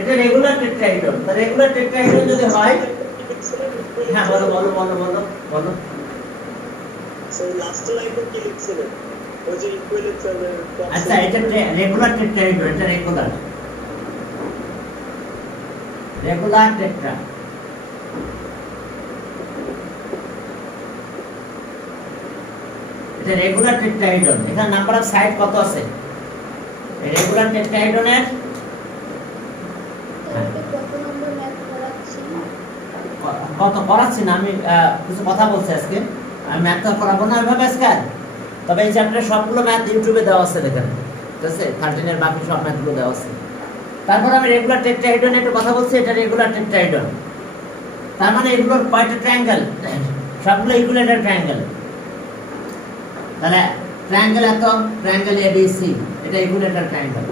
এটা regular tetrahedron. তো regular tetrahedron যদি হয়, হ্যাঁ বলো বলো বলো বলো বলো। সো লাস্ট লাইনে কি লিখছিলেন? ওই যে ইকুইলেটারাল। আচ্ছা, এটা রেগুলার টেট্রাহেড্রন, এটা রেগুলার টেট্রা। এটা রেগুলার টেট্রাহেড্রন। এখানে নাম্বার অফ সাইড কত আছে? রেগুলার টেট্রাহেড্রনের কত করাচ্ছি না আমি, কিছু কথা বলছি আজকে। আমি ম্যাথ তো করাবো না ওইভাবে আজকে, তবে এই চ্যাপ্টারে সবগুলো ম্যাথ ইউটিউবে দেওয়া আছে এখানে, ঠিক আছে? 13 এর বাকি সব ম্যাথগুলো দেওয়া আছে। তারপর আমি রেগুলার টেট্রাহেড্রন একটু কথা বলছি। এটা রেগুলার টেট্রাহেড্রন, তার মানে এগুলোর কয়টা ট্রায়াঙ্গেল? সবগুলো ইকুইলেটার ট্রায়াঙ্গেল। তাহলে ট্রায়াঙ্গেল এত, ট্রায়াঙ্গেল এবিসি, এটা ইকুইলেটার ট্রায়াঙ্গেল।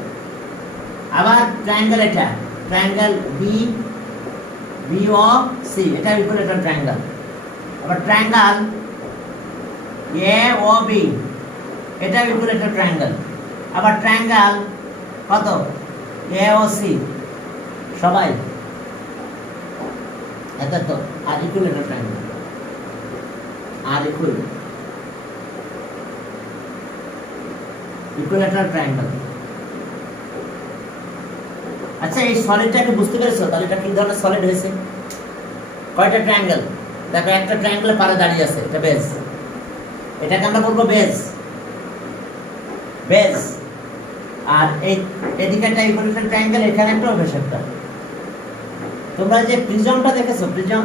আবার ট্রায়াঙ্গেল এটা, ট্রায়াঙ্গেল বিওসি, এটা ইকুইলেটার ট্রায়াঙ্গেল। আবার ট্রায়াঙ্গেল এওবি, এটা ইকুইলেটার ট্রায়াঙ্গেল। আবার ট্রায়াঙ্গেল কত? এওসি, সবাই এত তো। আর ইকুইলেটার ট্রায়াঙ্গেল, আর ইকুইলেটার ট্রায়াঙ্গেল। আচ্ছা, এই সলিডটাকে বুঝতে পেরেছো? তাহলে এটা কি ধরনের সলিড হয়েছে? কয়টা ট্রায়াঙ্গেল দেখো, একটা ট্রায়াঙ্গেলে পারে দাঁড়িয়ে আছে, এটা বেস। এটাকে আমরা বলবো বেস, বেস। আর এই এদিকে একটা ইকুইলেটার ট্রায়াঙ্গেল, এখানে একটা বেস একটা। তোমরা যে প্রিজমটা দেখেছো, প্রিজম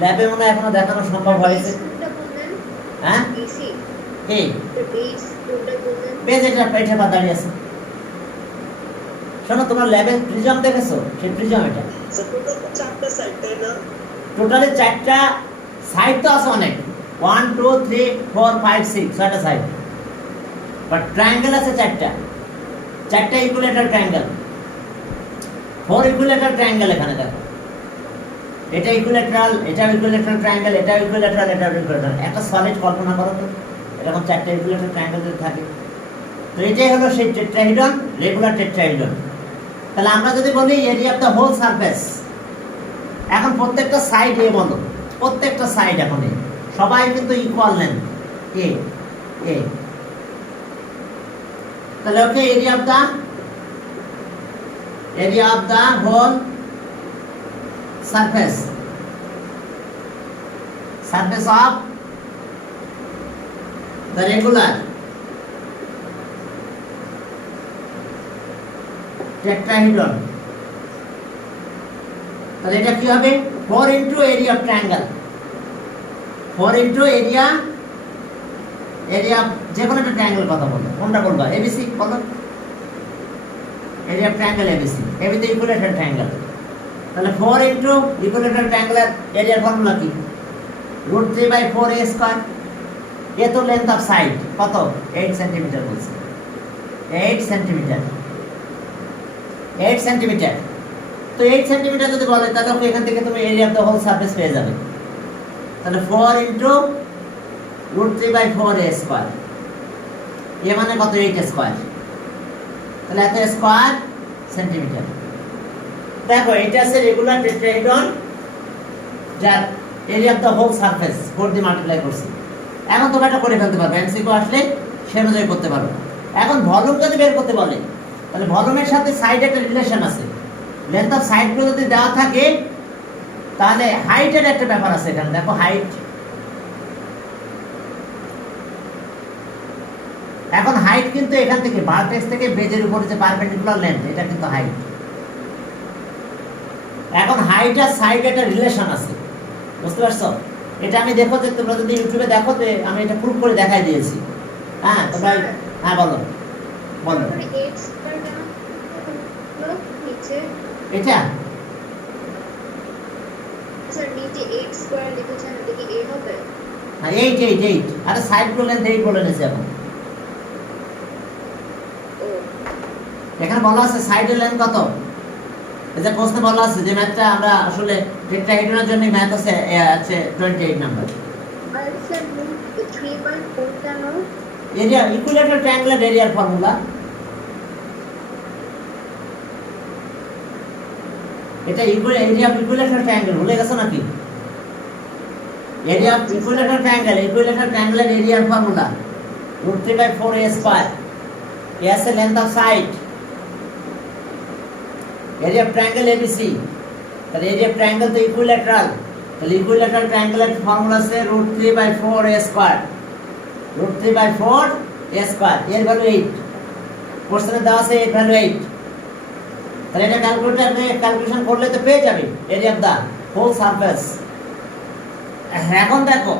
ল্যাবে মনে হয় এখনো দেখানো সম্ভব হয়েছে। হ্যাঁ, কি বেস? এটা পেটে পা দাঁড়িয়ে আছে। শোনো, তোমার ল্যাবে প্রিজম দেখেছো? সেই প্রিজম এটা টোটালি 4টা সাইড তো আছে অনেক, 1 2 3 4 5 6, 6টা সাইড। বাট ট্রায়াঙ্গেল আছে 4টা ইকুইলেটার ট্রায়াঙ্গেল, 4 ইকুইলেটার ট্রায়াঙ্গেল। এখানে দেখো, এটা ইকুইলেটারাল, এটা ইকুইলেটারাল ট্রায়াঙ্গেল, এটা ইকুইলেটারাল, এটা ইকুইলেটারাল। একটা সলিড কল্পনা করো তো, এরকম 4টা ইকুইলেটার ট্রায়াঙ্গেল যদি থাকে। তো এটাই হলো সেই টেট্রাহেড্রন, রেগুলার টেট্রাহেড্রন। তাহলে আমরা যদি বলি area of the whole surface, এখন প্রত্যেকটা সাইড এ বলো, প্রত্যেকটা সাইড এখন সবাই কিন্তু ইকুয়াল লেন্থ এ এ। তাহলে okay, area of the whole surface of the regular tetrahedron. তাহলে এটা কি হবে? 4 into area of triangle, 4 into area যে কোনো একটা ট্রায়াঙ্গেল কথা বলো, কোনটা বলবা? এবিসি বলো, area of triangle ABC. AB তো ইকুইলেটার ট্রায়াঙ্গেল। তাহলে 4 ইন্টু ইকুইলেটার ট্রায়াঙ্গেলের এরিয়ার ফর্মুলা কি? √3/4a²। এ তো লেন্থ অফ সাইড কত? 8 সেন্টিমিটার বলছে, 8 সেন্টিমিটার, 8 সেন্টিমিটার। তো 8 সেন্টিমিটার যদি বলে, তাহলে এখান থেকে তুমি area of the whole surface পেয়ে যাবে। তাহলে 4 ইন্টু √3/4a², এ মানে কত? 8²। তাহলে এত স্কয়ার সেন্টিমিটার। দেখো, এটা আছে রেগুলার টেট্রাহেড্রন, যার area of the whole surface 4 দিয়ে মাল্টিপ্লাই করছি। এখন তোমরা এটা করে ফেলতে পারবে, এমসিকিউ আসলে সে অনুযায়ী করতে পারো। এখন ভলিউম যদি বের করতে বলে, তাহলে ভলিউমের সাথে সাইড একটা রিলেশন আছে। লেন্থ অফ সাইডগুলো যদি দেওয়া থাকে, তাহলে হাইটের একটা ব্যাপার আছে এখানে। দেখো, হাইট, এখন হাইট কিন্তু এখান থেকে ভার্টেক্স থেকে বেজের উপরে যে পারপেন্ডিকুলার লেন্থ, এটা কিন্তু হাইট। এখন হাইট আর সাইড একটা রিলেশন আছে, বুঝতে পারছো? এটা আমি দেখো যে তোমরা যদি ইউটিউবে দেখো, যে আমি এটা প্রুফ করে দেখাই দিয়েছি। হ্যাঁ, তোমরা হ্যাঁ বলো বলো। এটা স্যার নিচে 8² লিখেছেন, এটা কি a হবে? হ্যাঁ, 8 আরে সাইড গুলো লেন্থ 8 বলে নিয়েছি এখন। এখানে বলা আছে সাইডের লেন্থ কত? এই যে প্রশ্নে বলা আছে, যে ম্যাথটা আমরা আসলে টেট্রাহেড্রনের জন্য ম্যাথ আছে 28 নাম্বার। আর স্যার 3/4 কেন? এরিয়া ইকুইলেটার ট্রায়াঙ্গেলের এরিয়ার ফর্মুলা। এটা এরিয়া অফ ইকুইল্যাটারাল ট্রায়াঙ্গেল ভুলে গেছো নাকি? এরিয়া অফ ইকুইল্যাটারাল ট্রায়াঙ্গেলের এরিয়ার formula √3/4 a square. a is the length of side, area of triangle ABC, তাহলে এরিয়া অফ ট্রায়াঙ্গেল তো ইকুইল্যাটারাল, তাহলে ইকুইল্যাটারাল ট্রায়াঙ্গেলের ফর্মুলা আছে √3/4 a স্কয়ার। √3/4 a স্কয়ার, এর ভ্যালু 8, কোশ্চেনে দেওয়া আছে এর ভ্যালু 8। তাহলে এটা ক্যালকুলেশন করলে তো পেয়ে যাবে area of the whole surface. এখন দেখো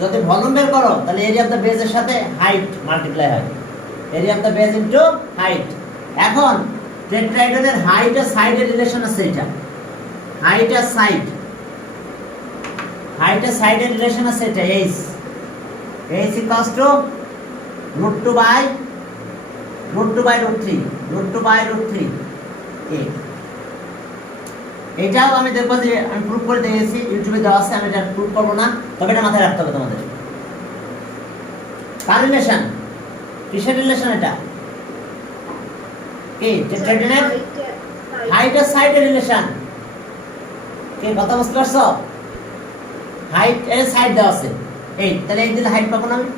যদি ভলিউম বের করো তাহলে এরিয়া অফ দা বেজের সাথে হাইট মাল্টিপ্লাই হয়, area of the base into height. এখন টেট্রাহেড্রনের হাইট আর সাইডের রিলেশন আছে, এটা হাইট আর সাইডের রিলেশন আছে, এটা h ইকুয়ালস টু √2/√3 এটাও আমি দেখবো যে আমি প্রুফ করে দিয়েছি, ইউটিউবে দেওয়া আছে, আমি এটা প্রুফ করবো না, তবে এটা মাথায় রাখতে হবে তোমাদের। কার রিলেশন, কিসের রিলেশন এটা? কি টেট্রাহেড্রনের হাইট আর সাইডের রিলেশন। কি কথা বুঝতে পারছো? হাইট এর সাইড দেওয়া আছে 8, তাহলে এই দিলে হাইট পাবো না আমি?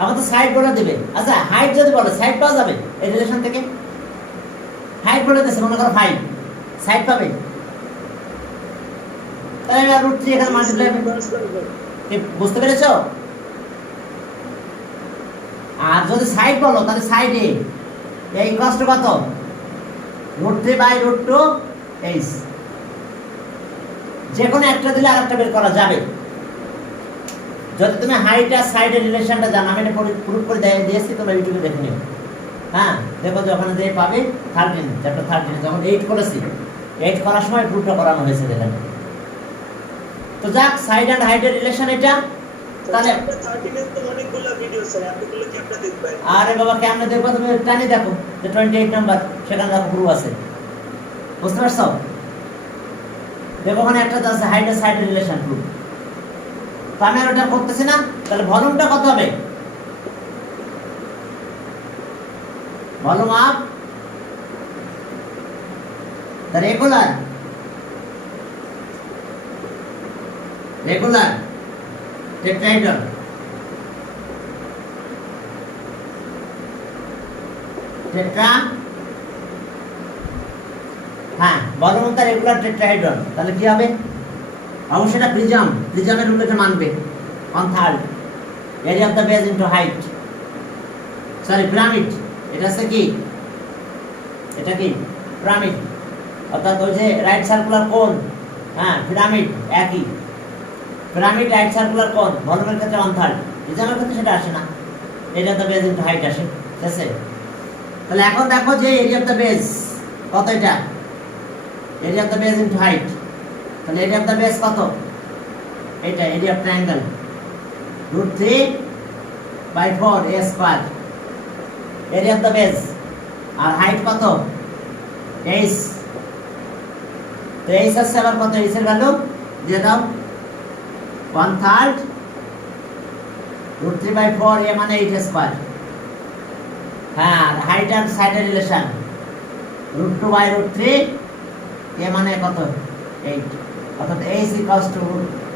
আমার তো সাইড বলে দিবে। আচ্ছা হাইট যদি বলে সাইড পাওয়া যাবে এই রিলেশন থেকে? হাইট বলে দিয়েছে মনে করো 5, সাইড পাবে, তাহলে √3 এখানে মাল্টিপ্লাই হবে। বুঝতে পেরেছো? আর যদি সাইড বলো তাহলে সাইড এ এই কষ্ট কত? √3/√2 h। যে কোনো একটা দিলে আরেকটা বের করা যাবে যদি তুমি হাইট আর সাইডের রিলেশনটা জানো। আমি এটা প্রুফ করে দিয়েছি, তোমরা ইউটিউবে দেখে নিও। হ্যাঁ দেখো যে ওখানে যে পাবে 13 চ্যাপ্টার 13 যখন 8 করেছি, 8 করার সময় প্রুফটা করানো হয়েছে দেখেন। তো যাক সাইড এন্ড হাইটের রিলেশন এটা। তাহলে আরে বাবা কেমনে দেখবো? তুমি টানি দেখো যে 28 নাম্বার, সেখানে দেখো প্রুফ আছে, বুঝতে পারছো? দেখো ওখানে একটা আছে হাইট আর সাইডের রিলেশন প্রুফ। তো আমি আর ওটা করতেছি না। তাহলে ভলিউমটা কত হবে? Volume of the regular tetrahedron হ্যাঁ volume of the regular tetrahedron. তাহলে কি হবে? অবশ্যই এটা প্রিজমের রুলটা মানবে। 1/3 area of the base into height, sorry pyramid. এটা আছে কি? এটা কি পিরামিড, অর্থাৎ ওই যে রাইট সার্কুলার কোন, হ্যাঁ পিরামিড একই, পিরামিড রাইট সার্কুলার কোন ভলিউমের ক্ষেত্রে 1/3, প্রিজমের ক্ষেত্রে সেটা আসে না, area of the base into height আসে, ঠিক আছে? তাহলে এখন দেখো যে এরিয়া অফ দ্য বেজ কত, এটা area of the base into height. তাহলে এরিয়া অফ দ্য বেজ কত? এটা area of triangle √3/4 a square, area of the base. আর হাইট কত? h। তো h আছে আবার কত? h এর ভ্যালু দিয়ে দাও 1/3 √3/4 a মানে 8 স্কয়ার। হ্যাঁ হাইট আর সাইডের রিলেশন √2/√3 a মানে কত? 8, অর্থাৎ h equals to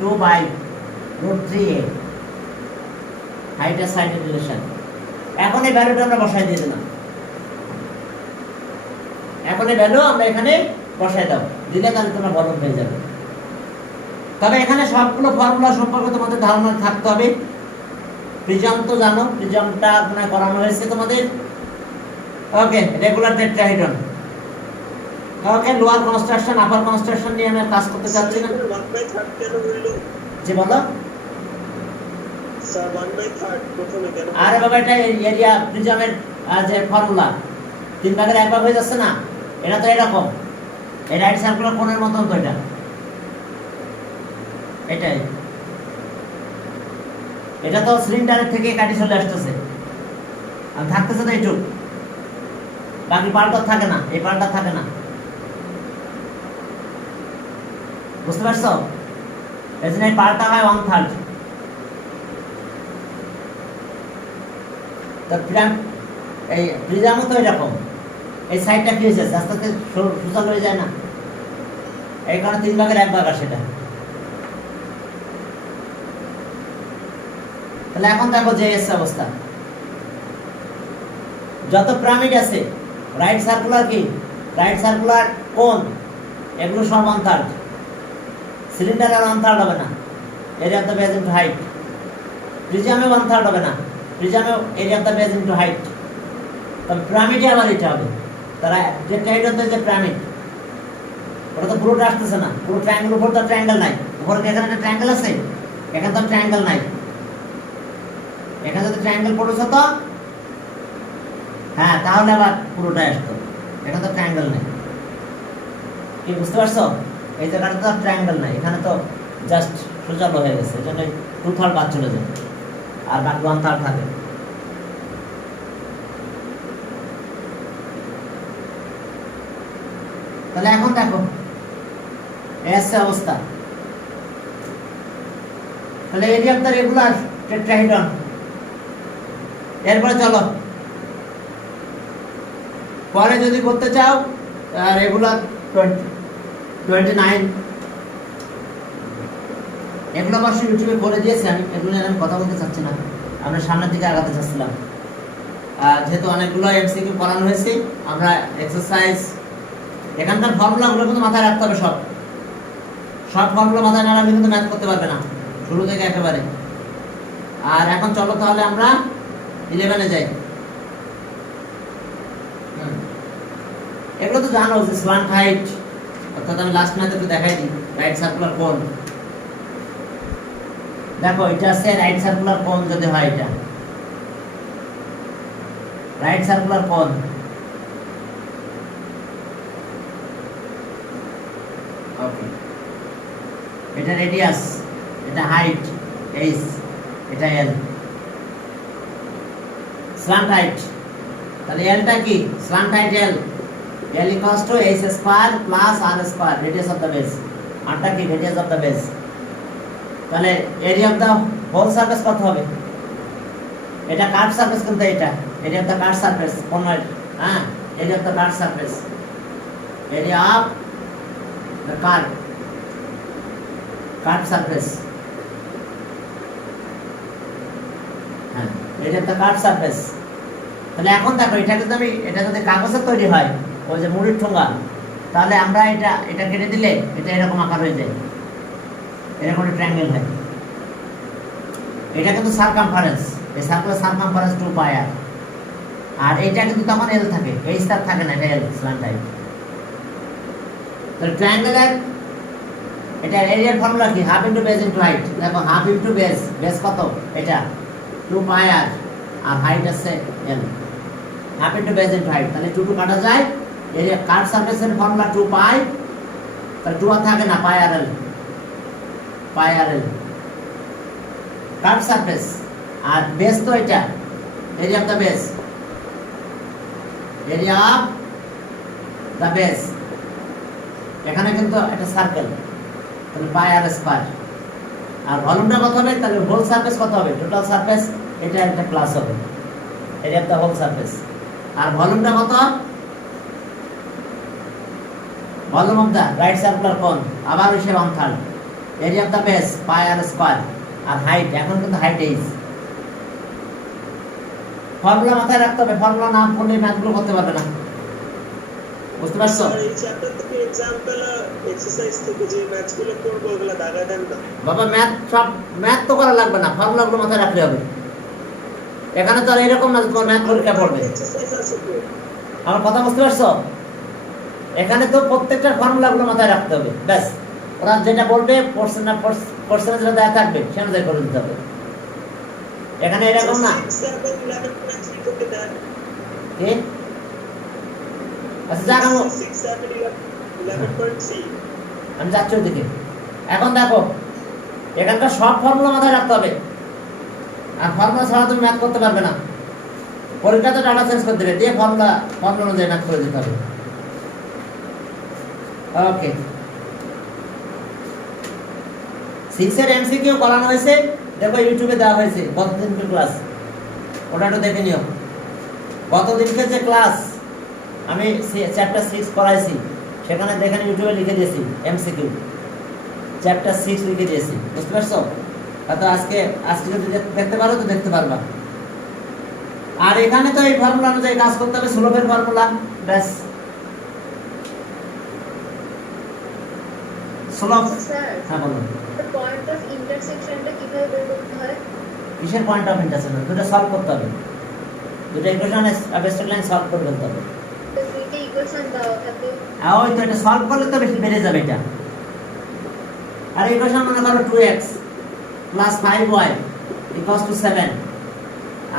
√2/√3a, height আর সাইডের রিলেশন। এখন এই ভ্যালুটা আমরা বসাই দিয়ে দিলাম, এখন এই ভ্যালু আমরা এখানে বসাই দাও, দিলে তাহলে তোমরা ভলিউম পেয়ে যাবে। তবে এখানে সবগুলো ফর্মুলা সম্পর্কে তোমাদের ধারণা থাকতে হবে। প্রিজম তো জানো, প্রিজমটা মানে করানো হয়েছে তোমাদের। Okay regular tetrahedron. Okay lower construction upper construction নিয়ে আমি কাজ করতে চাচ্ছি না। জি বলো। স্যার 1/3 প্রথমে কেন? আরে বাবা এটা এরিয়া প্রিজমের যে ফর্মুলা 3 ভাগের 1 ভাগ হয়ে যাচ্ছে না, এটা তো এরকম, এই রাইট সার্কুলার কোণের মতন তো এটা, এটাই, এটা তো সিলিন্ডারের থেকে কাটি চলে আসতেছে আর থাকতেছে তো এইটুক, বাকি পাল্টা থাকে না, এই পাল্টা থাকে না, বুঝতে পারছো? এই জন্য এই পাল্টা হয় 1/3। তো এই প্রিজমও তো এরকম, এই সাইডটা কি হয়েছে আস্তে আস্তে সোজা হয়ে যায় না, এই কারণে 3/1 আর সেটা। তাহলে এখন দেখো যে এস অবস্থা, যত পিরামিড আছে রাইট সার্কুলার কি রাইট সার্কুলার কোন এগুলো সব 1/3, সিলিন্ডার আর 1/3 হবে না, area of the base into height. প্রিজমে 1/3 হবে না, প্রিজমে area of the base into height. তবে পিরামিডে আবার এটা হবে, তারা যেটা এটা হচ্ছে যে পিরামিড, ওটা তো পুরোটা আসতেছে না, পুরো ট্রায়াঙ্গেল উপর তো ট্রায়াঙ্গেল নাই, উপরে কি এখানে একটা ট্রায়াঙ্গেল আছে, এখানে তো ট্রায়াঙ্গেল নাই, এখানে যদি ট্রায়াঙ্গেল পড়েছে তো হ্যাঁ তাহলে আবার পুরোটাই আসতো, এখানে তো ট্রায়াঙ্গেল নেই। কি বুঝতে পারছো? এই জায়গাটা তো ট্রায়াঙ্গেল নাই, এখানে তো জাস্ট সোজা হয়ে গেছে, এই জন্য 2/3 বাদ চলে যায় আর বাকি 1/3 থাকে। তাহলে এখন দেখো এস অবস্থা, তাহলে area of the regular tetrahedron. এরপরে চলো পরে যদি করতে চাও রেগুলার 29, এগুলো অবশ্য ইউটিউবে করে দিয়েছি আমি, এগুলো আমি কথা বলতে চাচ্ছি না, আমরা সামনের দিকে আগাতে চাচ্ছিলাম। যেহেতু অনেকগুলো এমসিকিউ করানো হয়েছে, আমরা এক্সারসাইজ এখানকার ফর্মুলাগুলো কিন্তু মাথায় রাখতে হবে, সব ফর্মুলা মাথায় না রাখলে কিন্তু ম্যাথ করতে পারবে না শুরু থেকে একেবারে। আর এখন চলো তাহলে আমরা 11-এ যাই। এগুলো তো জানো যে স্ল্যান্ট হাইট, অর্থাৎ আমি লাস্ট ম্যাথে একটু দেখাই দিই রাইট সার্কুলার কোন। দেখো এটা আছে রাইট সার্কুলার কোন, যদি হয় এটা রাইট সার্কুলার কোন, ওকে, এটা রেডিয়াস, এটা হাইট h, এটা l, স্ল্যান্ট হাইট। তাহলে এলটা কি slant height l, l equals to h square plus r square, radius of the base, আরটা কি radius of the base। তাহলে area of the whole surface কত হবে, এটা কার্ভ সারফেস কিন্তু এটা area of the curve surface cone, হ্যাঁ area of the curve surface, area of the curve surface, হ্যাঁ area of the curve surface. তাহলে এখন দেখো এটা যদি কাগজের তৈরি হয় ওই যে মুড়ির ঠোঙ্গা, তাহলে আমরা এটা কেটে দিলে এটা এরকম আকার হয়ে যায়, এরকম একটা ট্রায়াঙ্গেল হয়। এটা কিন্তু সারকামফারেন্স, এই সার্কুলার সারকামফারেন্স 2πr, আর এটা কিন্তু তখন l থাকে, এই স্টার থাকে না, এটা l স্ল্যান্ট হাইট। তো ট্রায়াঙ্গেলের এটা এরিয়ার ফর্মুলা কি, half into base into height. দেখো হাফ ইনটু বেস, বেস কত এটা 2πr আর হাইট আছে l, half into base into height, তাহলে 2 কাটা যায়। এরিয়া কার্ভ সারফেসের ফর্মুলা 2π, তাহলে 2 আর থাকে না, πrl কার্ভ সারফেস। আর বেস তো এটা area of the base, area of the base, এখানে কিন্তু একটা সার্কেল, তাহলে πr স্কয়ার। আর ভলিউমটা কত হবে, তাহলে হোল সারফেস কত হবে, টোটাল সারফেস এটা একটা প্লাস হবে, area of the whole surface. আর ভলিউমটা কত, volume of the right circular cone আবার হইছে 1/3, area of the base πr square. আর হাইট, এখন কিন্তু হাইট h, ফর্মুলা মাথায় রাখতে হবে, ফর্মুলা না পড়লে ম্যাথগুলো করতে পারবে না, বুঝতে পারছো? এই চ্যাপ্টার থেকে एग्जांपल এক্সারসাইজ থেকে যে ম্যাথগুলো করব ওগুলা দাগা দেন না বাবা, ম্যাথ তো করা লাগবে না, ফর্মুলাগুলো মাথায় রাখলে হবে। এখানে তো আর এরকম না তোমার ম্যাথ পরীক্ষা পড়বে, এক্সারসাইজ আছে তো। আমার কথা বুঝতে পারছো? এখানে তো প্রত্যেকটা ফর্মুলাগুলো মাথায় রাখতে হবে, ব্যাস। ওরা যেটা বলবে পার্সেন্টেজ যেটা দেয়া থাকবে সে অনুযায়ী করে দিতে হবে। এখানে এরকম না কি, আচ্ছা যাক আমি যাচ্ছি ওদিকে। এখন দেখো এখানকার সব ফর্মুলা মাথায় রাখতে হবে, আর ফর্মুলা ছাড়া তুমি ম্যাথ করতে পারবে না। পরীক্ষাতে ডাটা চেঞ্জ করে দেবে, দিয়ে ফর্মুলা অনুযায়ী ম্যাথ করে দিতে হবে। ওকে, 6 এর এমসিকিউ করানো হয়েছে, দেখো ইউটিউবে দেওয়া হয়েছে গত দিনকে ক্লাস, ওটা একটু দেখে নিও। গত দিনকে যে ক্লাস আমি চ্যাপ্টার 6 করাইছি, সেখানে দেখেন ইউটিউবে লিখে দিয়েছি এমসিকিউ চ্যাপ্টার 6 লিখে দিয়েছি, বুঝতে পারছো? তো আজকে যদি দেখতে পারো তো দেখতে পারবা। আর এখানে তো এই ফর্মুলা অনুযায়ী কাজ করতে হবে, স্লোপের ফর্মুলা, ব্যাস। স্লোপ, স্যার হ্যাঁ বলুন। পয়েন্ট অফ ইন্টারসেকশনটা কিভাবে বের করতে হয়? কিসের পয়েন্ট অফ ইন্টারসেকশন? দুটো সলভ করতে হবে, দুটো ইকুয়েশন স্ট্রেট লাইন সলভ করে ফেলতে হবে। তো দুইটা ইকুয়েশন দেওয়া থাকে। ওই তো এটা সলভ করলে তো বেশি বেড়ে যাবে এটা। আর ইকুয়েশন মনে করো 2x plus 5y equals to 7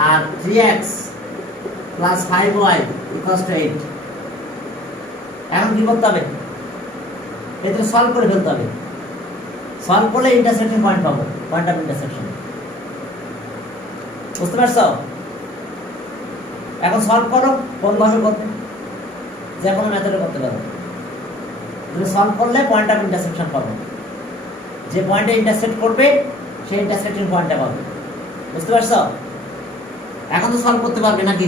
আর 3x plus 5y equals to 8। এখন কি করতে হবে? এটা সলভ করে ফেলতে হবে। সলভ করলে ইন্টারসেকশন পয়েন্ট পাবো, পয়েন্ট অফ ইন্টারসেকশন, বুঝতে পারছো? এখন সলভ করো, কোন ভাবে করবে, যে কোনো মেথডে করতে পারো। তুমি সলভ করলে পয়েন্ট অফ ইন্টারসেকশন পাবো, যে পয়েন্টে ইন্টারসেক্ট করবে সেই ইন্টারসেক্টিং পয়েন্টটা পাবে, বুঝতে পারছো? এখন তো সলভ করতে পারবে নাকি?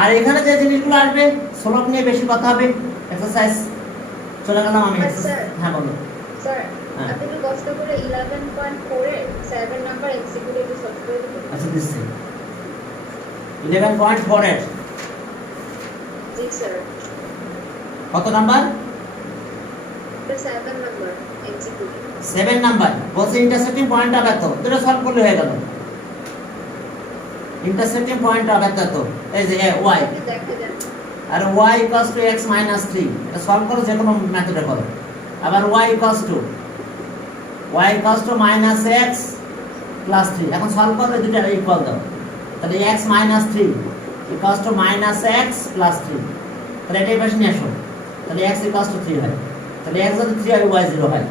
আর এখানে যে জিনিসগুলো আসবে স্লোপ নিয়ে বেশি কথা হবে। এক্সারসাইজ চলে গেলাম আমি। হ্যাঁ বলো। স্যার হ্যাঁ। আপনি একটু কষ্ট করে 11.4 এর 7 নাম্বার এমসিকিউ একটু সলভ করে দিবেন? আচ্ছা দিচ্ছি। 11.4 এর জি স্যার। কত নাম্বার? এটা 7 নাম্বার এমসিকিউ। 7 নাম্বার বলছে ইন্টারসেক্টিং পয়েন্ট অফ এত, এটা সলভ করলে হয়ে গেল। ইন্টারসেক্টিং পয়েন্ট অফ এত, এই যে y দেখা যান। আর y equals to x minus 3, এটা সলভ করো, যে কোনো মেথডে করো। আবার y equals to minus x plus 3, এখন সলভ করলে দুটো ইকুয়াল দাও, তাহলে x minus 3 equals to minus x plus 3, তাহলে এটাই পাশে নিয়ে আসো, তাহলে x ইকুয়ালস টু 3 হয়, তাহলে x যদি 3 হয় y 0 হয়,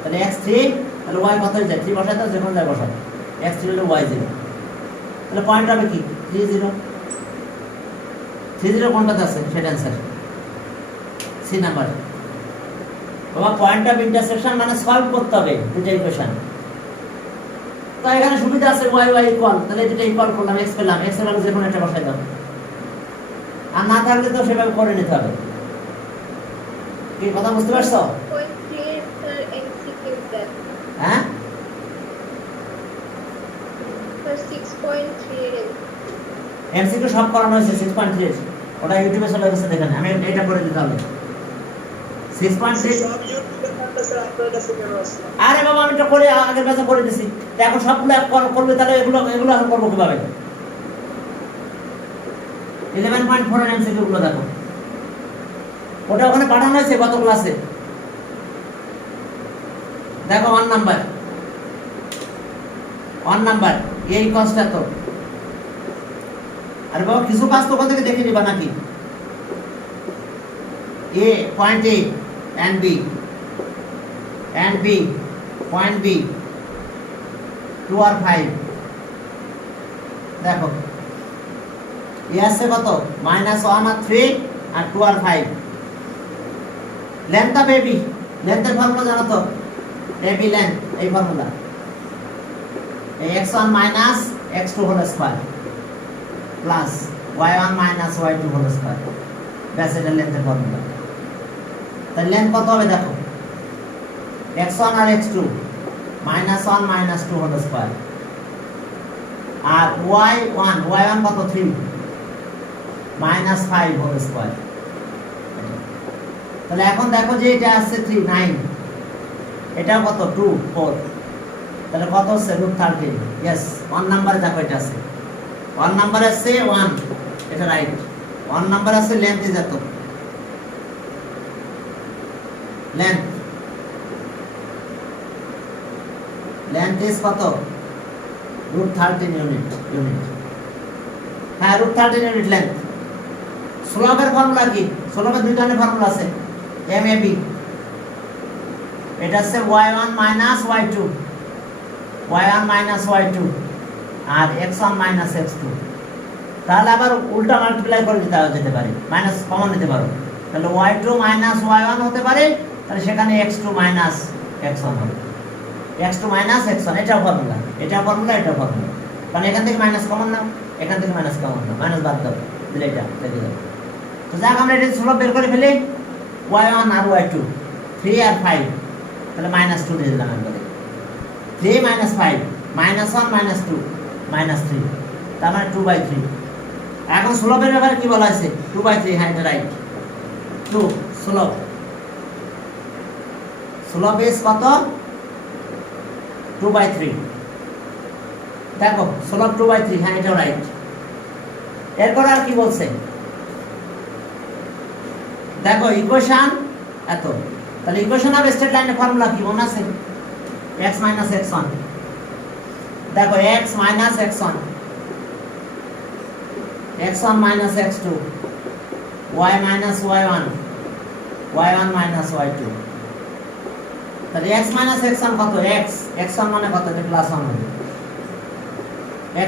তাহলে x 3, তাহলে y কত হয়ে যায়? 3 বসাই দাও, যে কোনো জায়গায় বসাও, x 3 হলে y 0, তাহলে পয়েন্ট হবে কি 3 0। 3 0 কোনটাতে আছে সেটা অ্যান্সার, সি নাম্বার। বাবা পয়েন্ট অফ ইন্টারসেকশন মানে সলভ করতে হবে দুটো ইকুয়েশন। তো এখানে সুবিধা আছে y y ইকুয়াল, তাহলে দুটো ইকুয়াল করলাম, x পেলাম, x এর আগে যে কোনো একটা বসাই দাও, আর না থাকলে তো সেভাবে করে নিতে হবে। কি কথা বুঝতে পারছো? 6.3 এর স্যার এমসিকিউ দেন। হ্যাঁ স্যার 6.3 এর এমসিকিউ সব করানো হয়েছে 6.3, ওটা ইউটিউবে চলে গেছে, দেখেন আমি এটা করে দিতে হবে 6.3। সব ইউটিউবে করতেছে, আপনার কাছে কেন আসলো? আরে বাবা আমি তো করে আগের ব্যাচে করে দিছি, তো এখন সবগুলো করবে, তাহলে এগুলো এখন করবো কিভাবে? 11.4 এর এমসিকিউ গুলো দেখো, ওটা ওখানে পাঠানো হয়েছে গত ক্লাসে। দেখো 1 নাম্বার এই কষ্টটা তো, আরে বাবা কিছু কাজ তো ওখান থেকে দেখে নিবা নাকি? A point A and B point B 2 আর 5, দেখো এ আসছে কত? -1 আর 3 আর 2 আর 5। লেন্থ অফ AB, লেন্থের ফর্মুলা জানো তো? AB লেন্থ, এই ফর্মুলা, এই x1 minus x2 whole square plus y1 minus y2 whole square, ব্যাস এটা লেন্থের ফর্মুলা। তাহলে লেন্থ কত হবে দেখো, x1 আর x2 -1 -2 হোল স্কয়ার, আর y1 কত 3 -5 হোল স্কয়ার। তাহলে এখন দেখো যে এটা আসছে 3 9, এটা কত 2 4, তাহলে কত হচ্ছে √13। यस 1 নম্বরে দেখো এটা আছে, 1 নম্বরে আছে 1, এটা রাইট। 1 নম্বরে আছে লেন্থ ইজ এত, লেন্থ ইজ কত? √13 ইউনিট। হ্যাঁ √13 ইউনিট লেন্থ। স্লোপের ফর্মুলা কি? স্লোপের দুই ধরনের ফর্মুলা আছে, MAB, এটা আছে y1 মাইনাস y2, আর x1 মাইনাস x2। তাহলে আবার উল্টা মাল্টিপ্লাই করে দিতে যেতে পারে, মাইনাস কমন নিতে পারো, তাহলে y2 মাইনাস y1 হতে পারে, তাহলে সেখানে x2 মাইনাস x1 হবে, x2 মাইনাস x1, এটা ফর্মুলা, কারণ এখান থেকে মাইনাস কমন নাও, এখান থেকে মাইনাস কমন না, মাইনাস বাদ দাও, দিলে এটা কেটে যাবে। তো যাক আমরা এটা স্লোপ বের করে ফেলি, y1 আর y2, 3 আর 5, তাহলে -2 দিয়ে দিলাম একবারে। 3 - 5, -1 - 2 -3, তার মানে 2/3। এখন স্লোপের ব্যাপারে কি বলা আছে? 2/3, হ্যাঁ এটা রাইট। 2 স্লোপ, স্লোপ ইজ কত? 2/3। দেখো স্লোপ 2/3, হ্যাঁ এটা রাইট। এরপর আর কি বলছে দেখো, ইকুয়েশন এত, তাহলে ইকুয়েশন অফ স্ট্রেট লাইনের ফর্মুলা কি মনে আছে? x - x1, দেখো x - x1, x1 - x2, y - y1, y1 - y2, তাহলে x - x1 কত? x1 মানে কত? এটা প্লাস 1 হবে।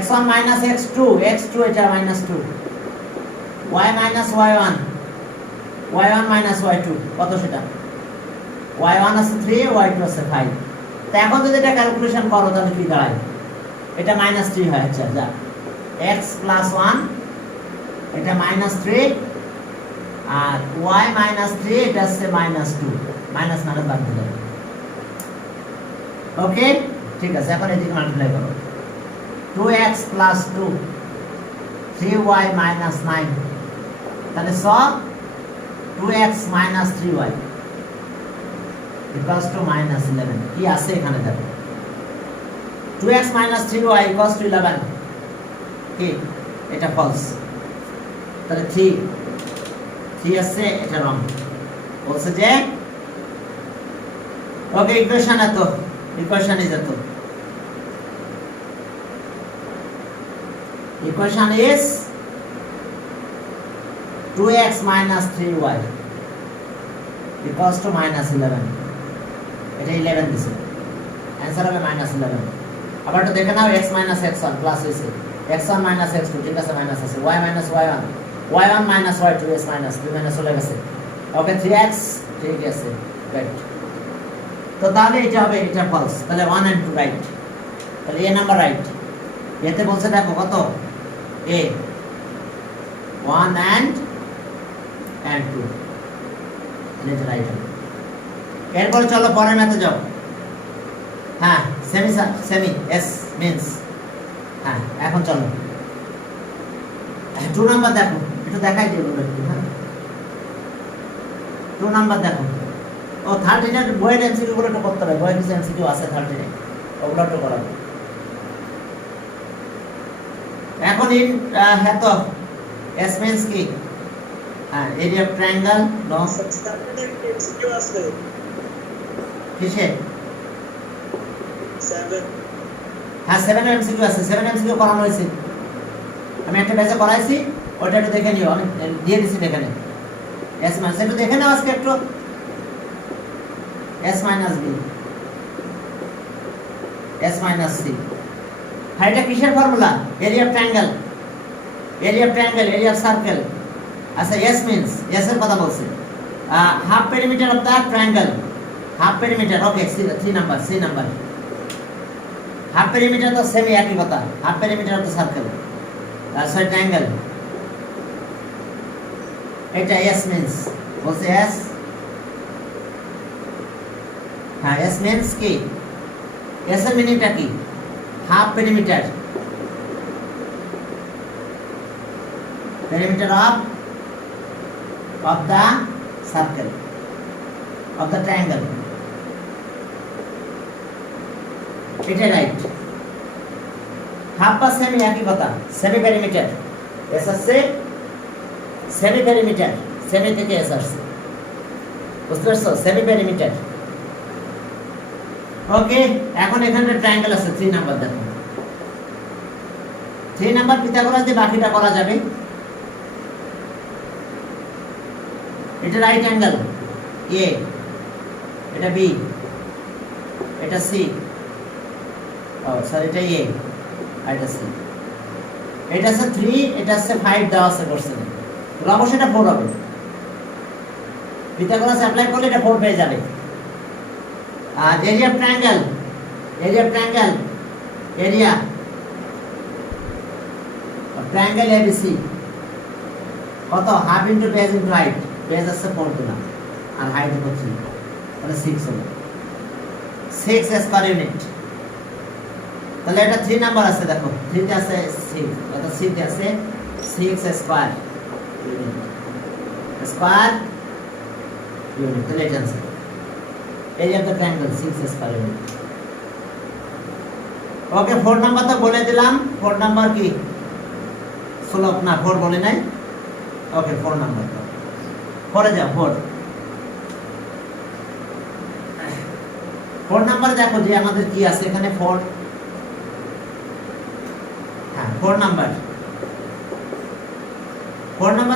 x1 - x2, x2 এটা -2, y - y1, y1 - y2 কত সেটা? y1 আছে 3, y2 আছে 5। তো এখন যদি এটা ক্যালকুলেশন করো তাহলে কি দাঁড়ায়? এটা -3 হয়। আচ্ছা যা, x + 1 এটা -3, আর y -3 এটা হচ্ছে -2, মাইনাস বাদ দিয়ে দাও। ওকে, ঠিক আছে। এখন এদিকে মাল্টিপ্লাই করো, 2x + 2, 3y - 9, তাহলে সব 2x - 3y equals to -11। কি আছে এখানে দেখো, 2x - 3y equals to 11, কি এটা ফলস, তাহলে 3 আছে, এটা রং বলছে যে। ওকে, ইকুয়েশন এত, ইকুয়েশন ইজ এত, equation is 2x - 3y equals to -11। এটা 11 দিছে, অ্যানসার হবে -11। আবার একটু দেখে নাও, x - x1 প্লাস হইছে, x1 - x2 ঠিক আছে, মাইনাস আছে, y - y1, y1 - y2, s minus 2 minus চলে গেছে। ওকে, 3x ঠিক আছে, রাইট। তো তাহলে এটা হবে, এটা ফলস, তাহলে 1 and 2 রাইট, তাহলে এ নাম্বার রাইট। এতে বলছে দেখো কত, এ 1 and 2, এটা রাইট হবে। এরপর চলো পরের ম্যাথে যাও। হ্যাঁ, সেমি এস মিন্স, হ্যাঁ এখন চলো 2 নাম্বার দেখো, একটু দেখাই দিও একটু। হ্যাঁ, 2 নাম্বার দেখো। ও 13 এর বইয়ের এমসিকিউ গুলো একটু করতে হবে, বইয়ের কিছু এমসিকিউ আছে 13 এ, ওগুলো একটু করাবো। এখন হ্যাঁ তো এস মিন্স কি? হ্যাঁ, area of triangle no MCQ আছে কিসে? 7। হ্যাঁ 7 এর এমসিকিউ আছে, 7 এমসিকিউ করানো হয়েছে, আমি একটা ব্যাচে করাইছি, ওটা একটু দেখে নিও, আমি দিয়ে দিছি এখানে। এস মাইনাস একটু দেখে নাও আজকে একটু, s minus b, s minus c. হ্যাঁ, এটা কিসের formula? Area of triangle, area of triangle, area of circle. আচ্ছা, এস মিন্স, এস এর কথা বলছে, half perimeter of the triangle, half perimeter. Okay, 3 number, C number. Half perimeter তো semi একই কথা, half perimeter of the circle, sorry triangle. এটা s means বলছে, s, হ্যাঁ এস মিন্স কি? এস এর মিনিংটা কি? Half perimeter, perimeter of the circle, of the triangle, এটা রাইট। হাফ বা সেমি একই কথা, সেমি পেরিমিটার, এস আসছে সেমি পেরিমিটার, সেমি থেকে এস আসছে, বুঝতে পারছো? Semi perimeter. ওকে, এখন এখানে ট্রায়াঙ্গেল আছে 3 নাম্বার দেখো, 3 নাম্বার পিথাগোরাস দিয়ে বাকিটা করা যাবে। এটা রাইট অ্যাঙ্গেল এ, এটা বি, এটা সি, ও সরি এটা এ, আর এটা সি। এটা আছে 3, এটা আছে 5 দেওয়া আছে কোশ্চেনে, তাহলে অবশ্যই এটা 4 হবে। পিথাগোরাস অ্যাপ্লাই করলে এটা 4 পেয়ে যাবে। আর area of triangle, area of triangle, area of triangle ABC কত half into base into height, base আছে 4 দিলাম আর হাইট হলো 3, তাহলে 6 হলো 6 স্কয়ার ইউনিট। তাহলে এটা 3 নাম্বার আছে, দেখো 3 তে আছে 6, এটা 6 তে আছে 6 স্কয়ার ইউনিট, স্কয়ার ইউনিট। তাহলে এটা আছে area of the triangle 6 square unit. Okay 4 number তো বলে দিলাম। 4 নাম্বার কি স্লোপ না 4 বলে নাই। ওকে 4 নাম্বার তো 4 এ যাও। 4 নাম্বার দেখো যে আমাদের কি আছে এখানে 4, হ্যাঁ 4 নাম্বার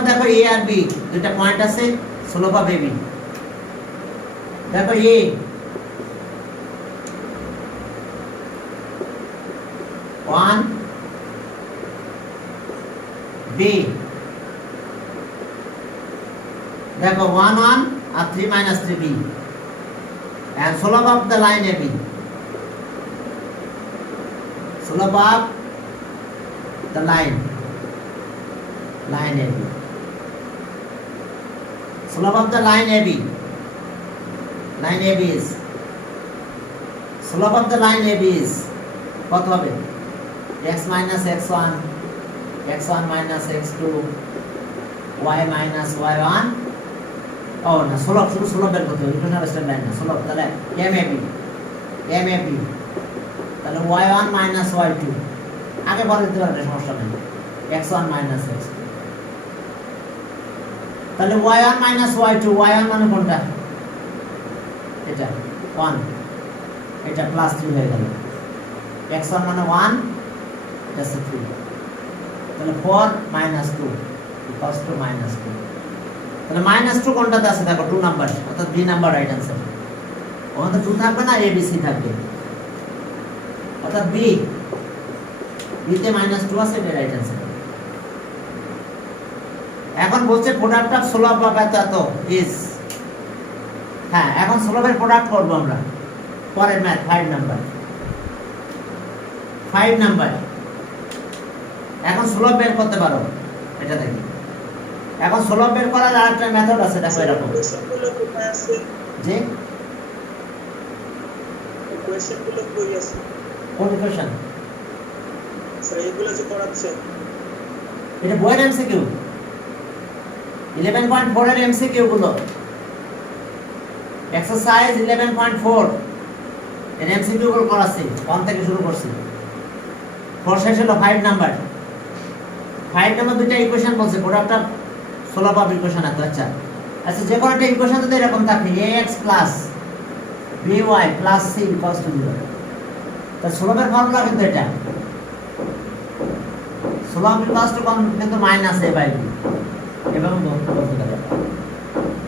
দেখো এ আর বি দুটো পয়েন্ট আছে, স্লোপ অফ এবি দেখো এ ওয়ান বি দেখো 1 1 আর 3 minus 3b and slope of the line AB, slope of the line AB, slope of the line AB is slope of the line AB is কত হবে x minus x1 x1 minus x2 y minus y1। ও না slope, শুধু slope বের করতে হবে, equational straight line না slope. তাহলে MAB তাহলে y1 minus y2 আগে বলে দিতে পারবে, সমস্যা নেই, x1 minus x2। তাহলে y1 minus y2, y1 মানে কোনটা, এটা 1, এটা প্লাস 3 হয়ে গেল, x1 মানে 1, এটা 3, তাহলে 4 minus 2 equals to minus 2। তাহলে -2 কোনটাতে আছে দেখো 2 নাম্বার, অর্থাৎ বি নাম্বার রাইট आंसर। ওখানে 2 থাকবে না, এ বি সি থাকবে, অর্থাৎ বি তে -2 আছে, এটা রাইট आंसर। এখন বলছে প্রোডাক্ট অফ স্লোপ অফ এত ইজ, হ্যাঁ এখন স্লোপের প্রোডাক্ট করব আমরা পরের ম্যাথ 5 নাম্বার। এখন স্লোপ বের করতে পারো, এটা দেখি। এখন স্লোপ বের করার আরেকটা মেথড আছে, দেখো এরকম কোশ্চেনগুলো কোথায় আছে, যে কোশ্চেনগুলো কই আছে কোন কোশ্চেন, স্যার এগুলো যে করাচ্ছে এটা বইয়ের এমসিকিউ 11.4 এর এমসিকিউ গুলো, এক্সারসাইজ 11.4 এর এমসিকিউ গুলো করাচ্ছি, 1 থেকে শুরু করছি। 4 শেষ হলো 5 নাম্বার। 5 নাম্বার দুটো ইকুয়েশন বলছে, product of slope of equation আছে। আচ্ছা যে কোনো একটা ইকুয়েশন যদি এরকম থাকে ax plus by plus c equals to 0, তো স্লোপের ফর্মুলা কিন্তু এটা, স্লোপ ইকুয়ালস টু কিন্তু মাইনাস a বাই b, এবং বলতে পারে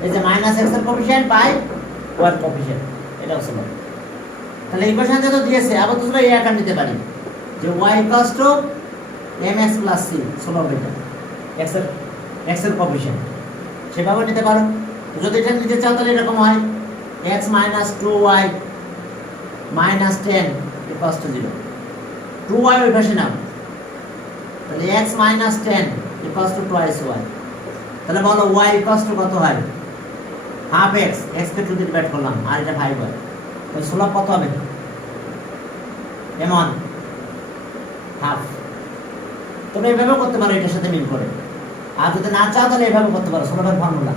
এই যে মাইনাস x এর কোএফিশিয়েন্ট বাই y এর কোএফিশিয়েন্ট, এটাও স্লোপ। তাহলে ইকুয়েশন যত দিয়েছে আবার তোমরা এই আকার নিতে পারি যে y equals to mx plus c, slope এটা x এর কোএফিশিয়েন্ট, সেভাবে নিতে পারো। যদি এটা নিতে চাও তাহলে এরকম হয় x minus 2y minus 10 equals to 0, 2y ওই পাশে নাও, তাহলে x minus 10 equals to twice y। তাহলে বলো y equals to কত হয়, হাফ x, x কে 2 দিয়ে ডিভাইড করলাম আর এটা 5y, তো স্লোপ কত হবে m1 হাফ। তোমরা এইভাবে করতে পারো এটার সাথে মিল করে, আর যদি না চাও তাহলে এইভাবে করতে পারো, স্লোপের ফর্মুলা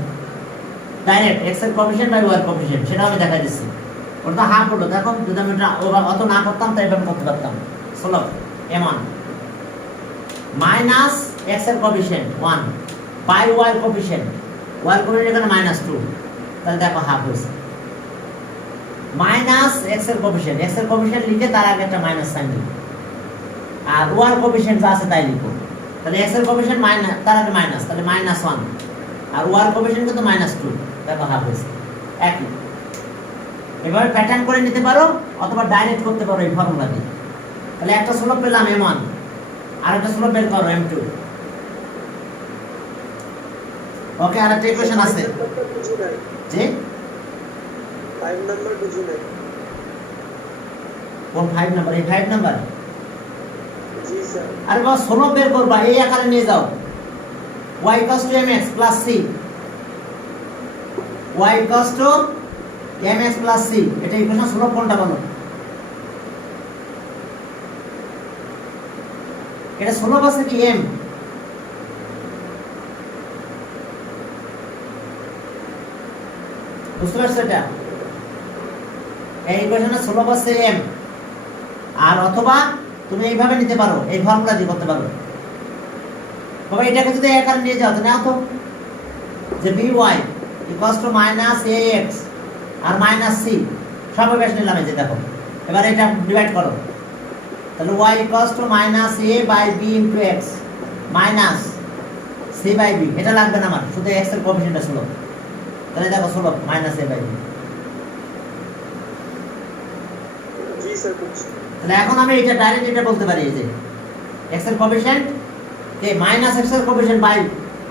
ডাইরেক্ট x এর কোএফিশিয়েন্ট বাই y এর কোএফিশিয়েন্ট, সেটা আমি দেখাই দিচ্ছি। ওটা হাফ হলো, দেখো যদি আমি এটা অত না করতাম তাই এইভাবে করতে পারতাম। স্লোপ m1 মাইনাস x এর কোএফিশিয়েন্ট 1 বাই y এর কোএফিশিয়েন্ট, y এর কোএফিশিয়েন্ট এখানে -2, তাহলে দেখো হাফ হয়েছে। মাইনাস x এর কোএফিশিয়েন্ট লিখে তার আগে একটা মাইনাস সাইন দিই, আর y এর কোএফিশিয়েন্ট যা আছে তাই লিখো। তাহলে x এর কোএফিশিয়েন্ট মাইনাস, তার আগে মাইনাস, তাহলে -1, আর y এর কোএফিশিয়েন্ট কিন্তু -2, দেখো হাফ হয়েছে। একই এবার প্যাটার্ন করে নিতে পারো অথবা ডাইরেক্ট করতে পারো এই ফর্মুলা দিয়ে। তাহলে একটা স্লোপ পেলাম m1, আর একটা স্লোপ বের করো m2। ওকে, আর একটা ইকুয়েশন আছে যে 5 নাম্বার বুঝি নাই, কোন 5 নাম্বার, এই 5 নাম্বার জি স্যার। আরে বাবা স্লোপ বের করবা, এই আকারে নিয়ে যাও। y equals to mx plus c, y equals to mx plus c, এটা ইকুয়েশন স্লোপ কোনটা বলো? এটা স্লোপ আছে কি m? বুঝতে পারছো এটা? এই ইকুয়েশনের স্লোপ আছে m, আর অথবা তুমি এইভাবে নিতে পারো, এই ফর্মুলা দিয়ে করতে পারো। তবে এটাকে যদি এখানে নিয়ে যাও তো নাও তো, যে by equals to minus ax R minus c সব বেশ নিলাম, এই যে দেখো। এবার এটা ডিভাইড করো, তাহলে y equals to minus a by b into x minus c by b, এটা লাগবে না আমার, শুধু x এর কোএফিসিয়েন্টটা ছিল। তাহলে দেখো slope minus a by b। G sir বুঝছি। তাহলে এখন আমি এটা ডাইরেক্ট এটা বলতে পারি, এই যে x এর কোএফিসিয়েন্ট কে মাইনাস x এর কোএফিসিয়েন্ট বাই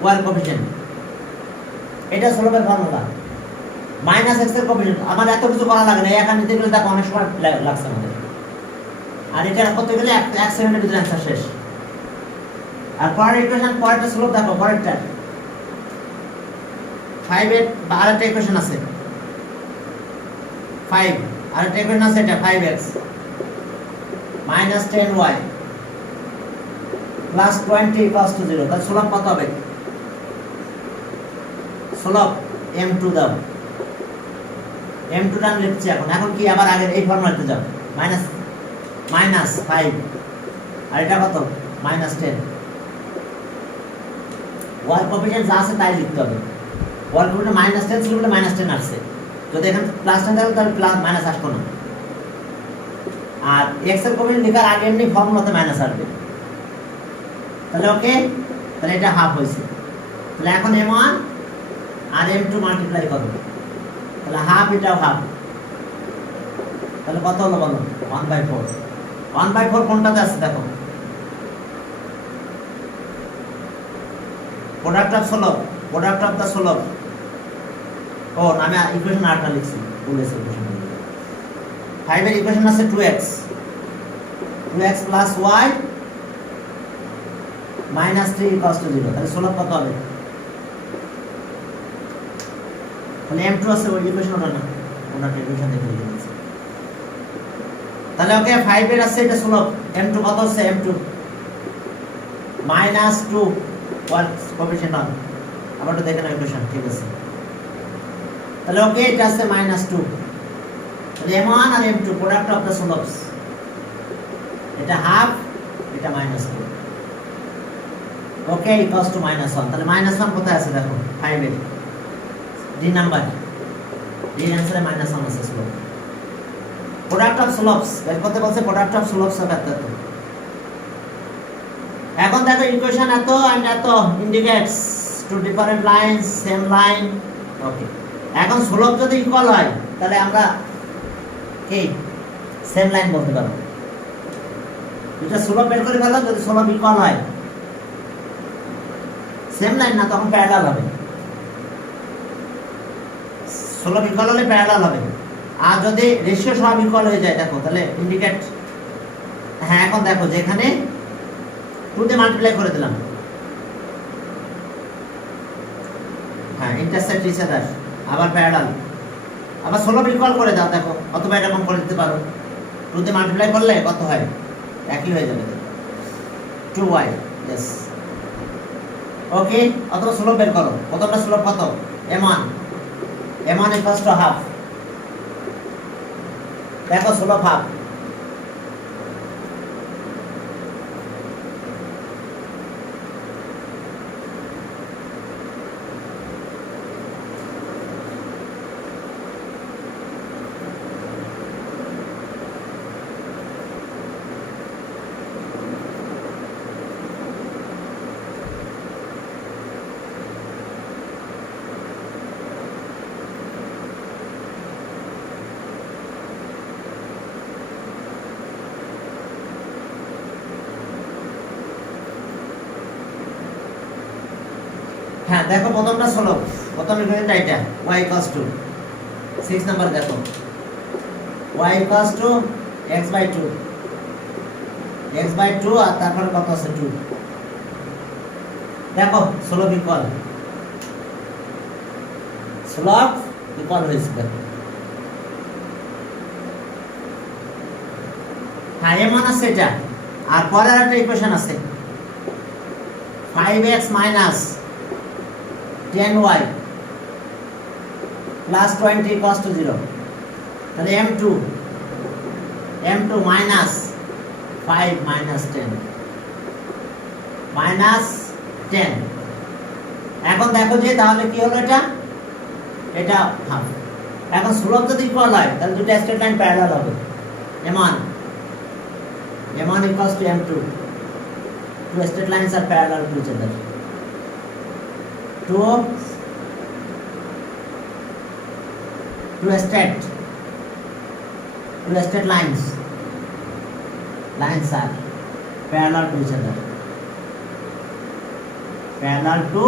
y এর কোএফিসিয়েন্ট, এটা স্লোপের ফর্মুলা। মাইনাস x এর কোএফিসিয়েন্ট, আমার এত কিছু করা লাগে না, এখানে নিতে গেলে দেখো অনেক সময় লাগছে আমাদের। আর এটা করতে গেলে 1 সেকেন্ডের ভিতরে অ্যানসার শেষ। আর পরের ইকুয়েশন, পরেরটা স্লোপ দেখো, পরেরটা 5 এর আরেকটা ইকুয়েশন আছে 5, আরেকটা ইকুয়েশন আছে এটা 5x minus 10y plus 20 equals to 0, তাহলে স্লোপ কত হবে? স্লোপ m2 দাও, m2 টা আমি লিখছি এখন। এখন কি আবার আগের এই ফর্মুলাতে যাও, মাইনাস 5 আর এটা কত minus 10, ওয়ার কোএফিসিয়েন্ট যা আছে তাই লিখতে হবে। ওয়ার কোএফিসিয়েন্ট minus 10 ছিল বলে minus 10 আসছে, যদি এখানে প্লাস 10 থাকতো তাহলে প্লাস মাইনাস আসতো না। আর x এর কোএফিসিয়েন্ট লেখার আগে এমনি ফর্মুলাতে মাইনাস আসবে, তাহলে ওকে, তাহলে এটা হাফ হয়েছে। তাহলে এখন m1 আর m2 মাল্টিপ্লাই করো, তাহলে হাফ এটাও হাফ, তাহলে কত হলো বলো? 1/4। 1/4 কোনটাতে আছে দেখো, product of slope, product of the slope. ও আমি ইকুয়েশন আরটা লিখছি, ভুলেছি ইকুয়েশন। 5 এর ইকুয়েশন আছে 2x plus y minus 3 equals to 0, তাহলে স্লোপ কত হবে? তাহলে m2 আছে, ওই ইকুয়েশন ওটা না, ওটা ইকুয়েশন দেখে দিয়েছি। তাহলে ওকে 5 এর আছে এটা স্লোপ, m2 কত আছে? m2 minus 2 watt coefficient on, আবার তো দেখেন ইকুয়েশন, ঠিক আছে। তাহলে ওকে এটা আছে -2, তাহলে m1 আর m2 product of the slopes, এটা হাফ, এটা -2, ওকে ইকুয়ালস টু -1। তাহলে -1 কোথায় আছে দেখো, 5 এর ডি নাম্বার, ডি অ্যানসারে -1 আছে স্লোপ। প্রোডাক্ট অফ স্লোপস বের করতে বলছে, প্রোডাক্ট অফ স্লোপস হবে এত। এখন দেখো ইকুয়েশন এত এন্ড এত indicates two different lines same line, okay. এখন স্লোপ যদি ইকুয়াল হয় তাহলে আমরা কি সেম লাইন বলতে পারবো। এটা স্লোপ বের করে ফেলো, যদি স্লোপ ইকুয়াল হয় সেম লাইন না, তখন প্যারালাল হবে। স্লোপ ইকুয়াল হলে প্যারালাল হবে, আর যদি রেশিও সব ইকুয়াল হয়ে যায় দেখো, তাহলে ইন্ডিকেট। হ্যাঁ এখন দেখো যেখানে 2 দিয়ে মাল্টিপ্লাই করে দিলাম, হ্যাঁ ইন্টারসেক্ট ইচ আদার, আবার প্যারালাল, আবার স্লোপ ইকুয়াল করে দাও দেখো, অথবা এরকম করে দিতে পারো। 2 দিয়ে মাল্টিপ্লাই করলে কত হয়? একই হয়ে যাবে, 2y, यस ওকে। অথবা স্লোপ বের করো, প্রথমটা স্লোপ কত? m1 ইকুয়ালস টু হাফ, দেখো স্লোপ হাফ। হ্যাঁ দেখো প্রথমটা স্লোপ, প্রথম ইকুয়েশনটা এটা y ইকুয়ালস টু 6 নাম্বার দেখো, y equals to x/2 x/2 আর তারপরে কত আছে 2। দেখো স্লোপ ইকুয়াল হয়েছে। হ্যাঁ এমন আছে এটা। আর পরের একটা ইকুয়েশন আছে 5x minus 10y plus 20 equals to 0। তাহলে m2 minus 5 minus 10 minus 10। এখন দেখো যে তাহলে কি হলো এটা হাফ। এখন স্লোপ যদি ইকুয়াল হয় তাহলে দুটো স্ট্রেট লাইন প্যারালাল হবে। m1 equals to m2, two straight lines are parallel to each other। two straight lines are parallel to each other, parallel to